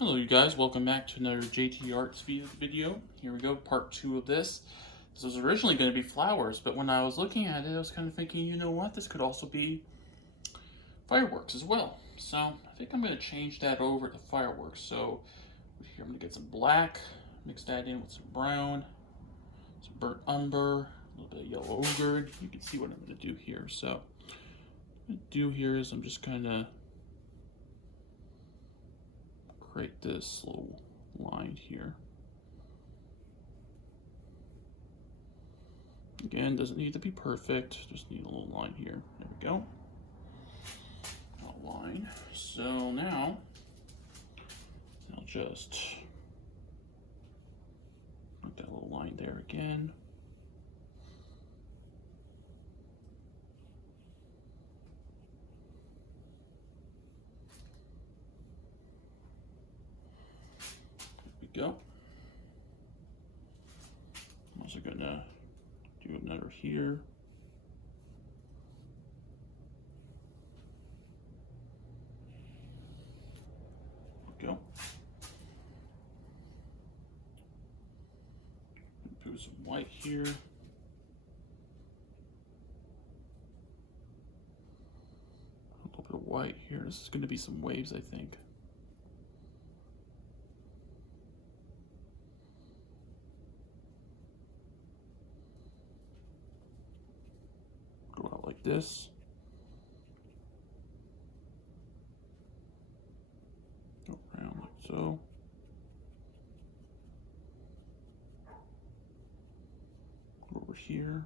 Hello you guys, welcome back to another JT Arts video. Here we go, part 2 of this. This was originally going to be flowers, but when I was looking at it, I was kind of thinking, you know what, this could also be fireworks as well. So I think I'm going to change that over to fireworks. So here I'm going to get some black, mix that in with some brown, some burnt umber, a little bit of yellow ochre. You can see what I'm going to do here. So what I'm going to do here is I'm just kind of create this little line here. Again, doesn't need to be perfect, just need a little line here. There we go. A line. So now I'll just put that little line there again. There we go. I'm also gonna do another here. There we go. Put some white here. A little bit of white here. This is gonna be some waves, I think. Go out like this. Go around like so. Go over here.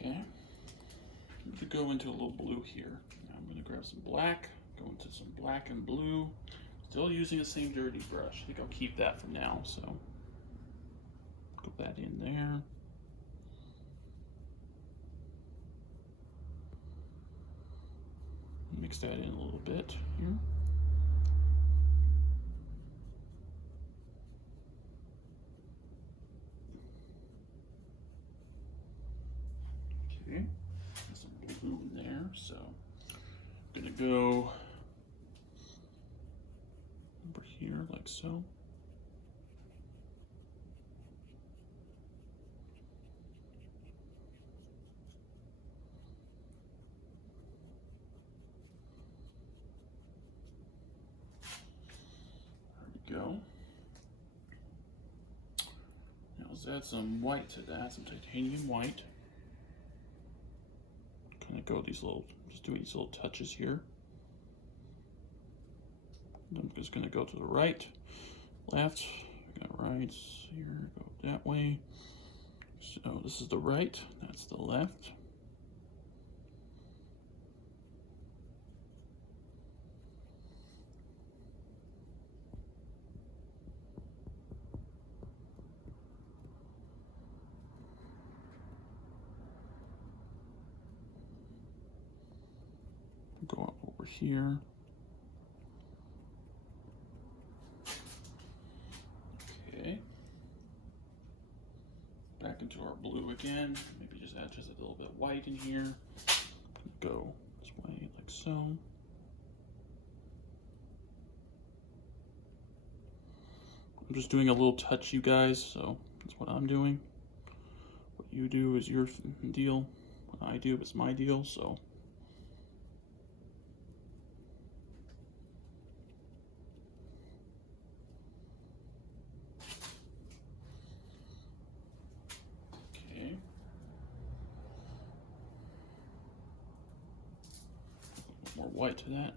Okay, I'm going to go into a little blue here. I'm going to grab some black, go into some black and blue. Still using the same dirty brush. I think I'll keep that for now, so put that in there. Mix that in a little bit here. Okay, some blue in there, so I'm gonna go over here like so. There we go. Now let's add some white to that, some titanium white. Kind of go these little, just do these little touches here. I'm just going to go to the right, left, right here, go that way. So this is the right, that's the left. Go up over here. Okay. Back into our blue again. Maybe just add just a little bit white in here. Go this way like so. I'm just doing a little touch, you guys, so that's what I'm doing. What you do is your deal. What I do is my deal, so. More white to that.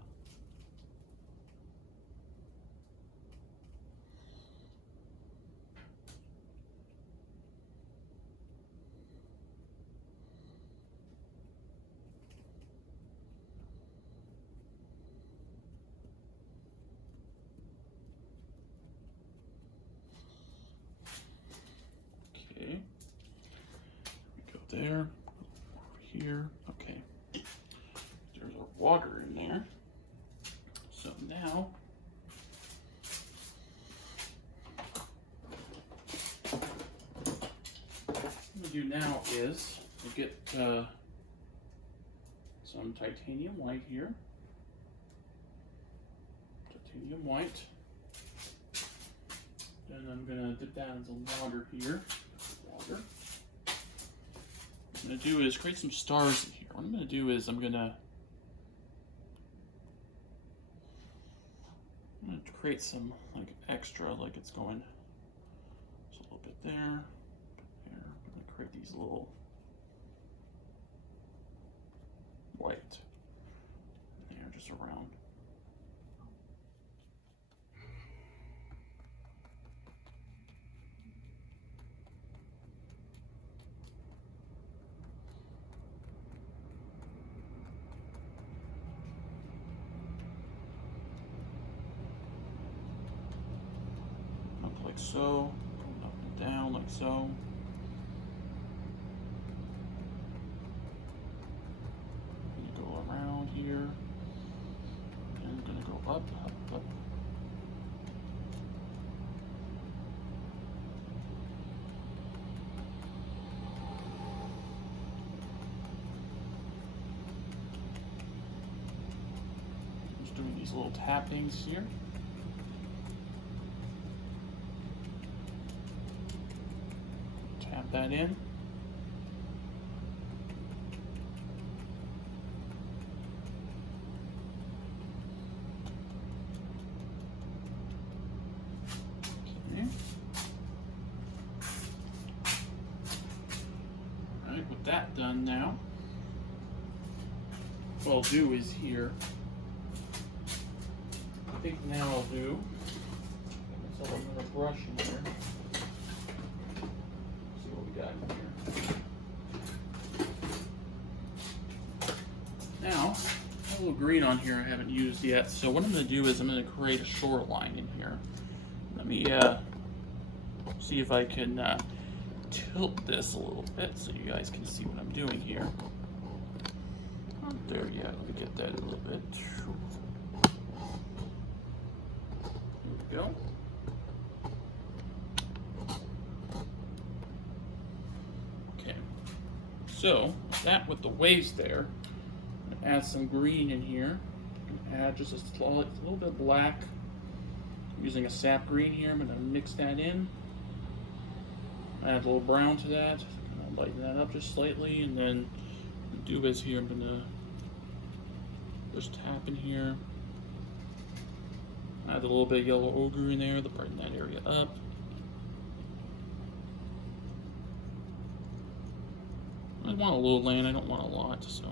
Okay, we go there, over here. Okay, there's our water in there. So now, what I'm going to do now is to get some titanium white here. Titanium white. Then I'm going to dip that in some water here. Water. What I'm going to do is create some stars in here. What I'm going to do is I'm going to create some like extra, like it's going just a little bit there. Here, I'm going to create these little white here just around. Like so, going up and down like so. I'm gonna go around here, and I'm gonna go up, up, up. Just doing these little tappings here. Tap that in. Okay. All right, with that done now, what I'll do is here, I think now I'll do, get myself another brush in here. Got here. Now, a little green on here I haven't used yet, so what I'm going to do is I'm going to create a shoreline in here. Let me see if I can tilt this a little bit so you guys can see what I'm doing here. Not there yet. Let me get that a little bit. There we go. So, that with the waves there, I'm going to add some green in here. Add just a little bit of black. I'm using a sap green here. I'm going to mix that in. Add a little brown to that. Kind of lighten that up just slightly. And then do is here, I'm going to just tap in here. Add a little bit of yellow ochre in there to brighten that area up. I want a little land, I don't want a lot, so.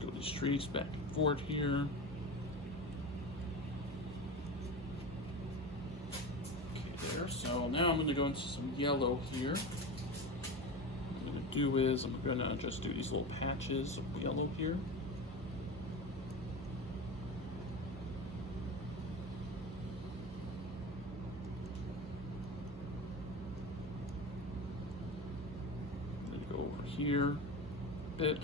Go the streaks back and forth here. Okay, there. So now I'm going to go into some yellow here. What I'm going to do is I'm going to just do these little patches of yellow here. I'm going to go over here a bit.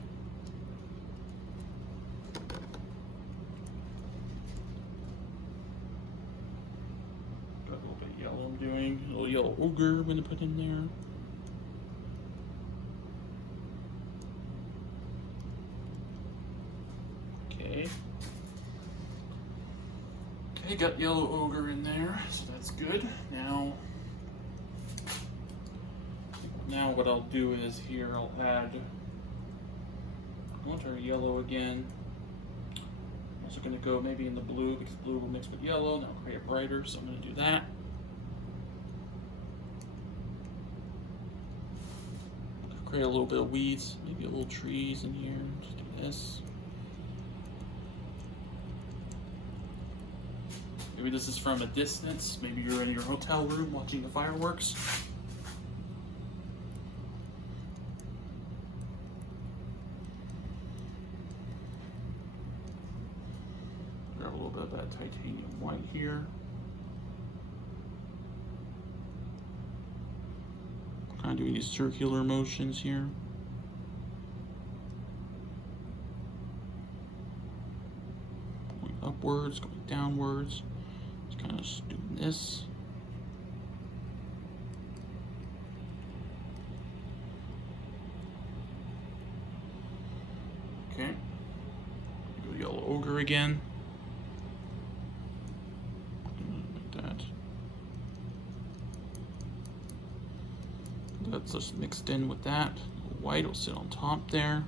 Doing a little yellow ochre I'm going to put in there. Okay. Okay, got yellow ochre in there, so that's good. Now what I'll do is here I'll add, I want our yellow again. I'm also going to go maybe in the blue because blue will mix with yellow and that'll create it brighter, so I'm going to do that. Create a little bit of weeds, maybe a little trees in here. Just do this. Maybe this is from a distance. Maybe you're in your hotel room watching the fireworks. Grab a little bit of that titanium white here. Kind of doing these circular motions here. Going upwards, going downwards. Just kind of doing this. Okay. Do yellow ogre again. Like that. That's just mixed in with that. White will sit on top there.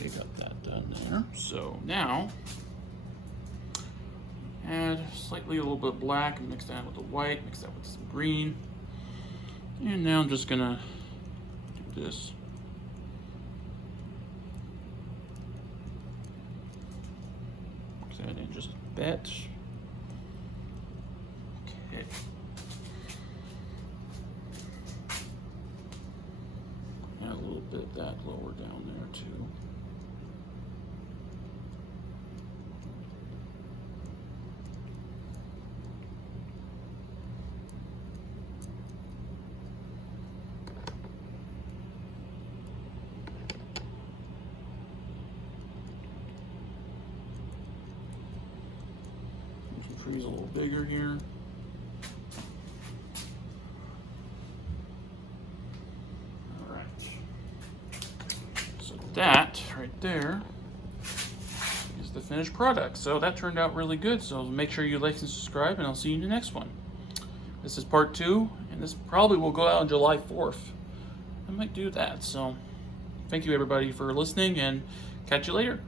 Okay, got that done there. So now, add slightly a little bit of black and mix that with the white, mix that with some green. And now I'm just gonna do this. Mix that in just a bit. Okay. Add a little bit of that lower down there too. Trees a little bigger here. All right. So that right there is the finished product. So that turned out really good. So make sure you like and subscribe, and I'll see you in the next one. This is part 2, and this probably will go out on July 4th. I might do that. So thank you everybody for listening, and catch you later.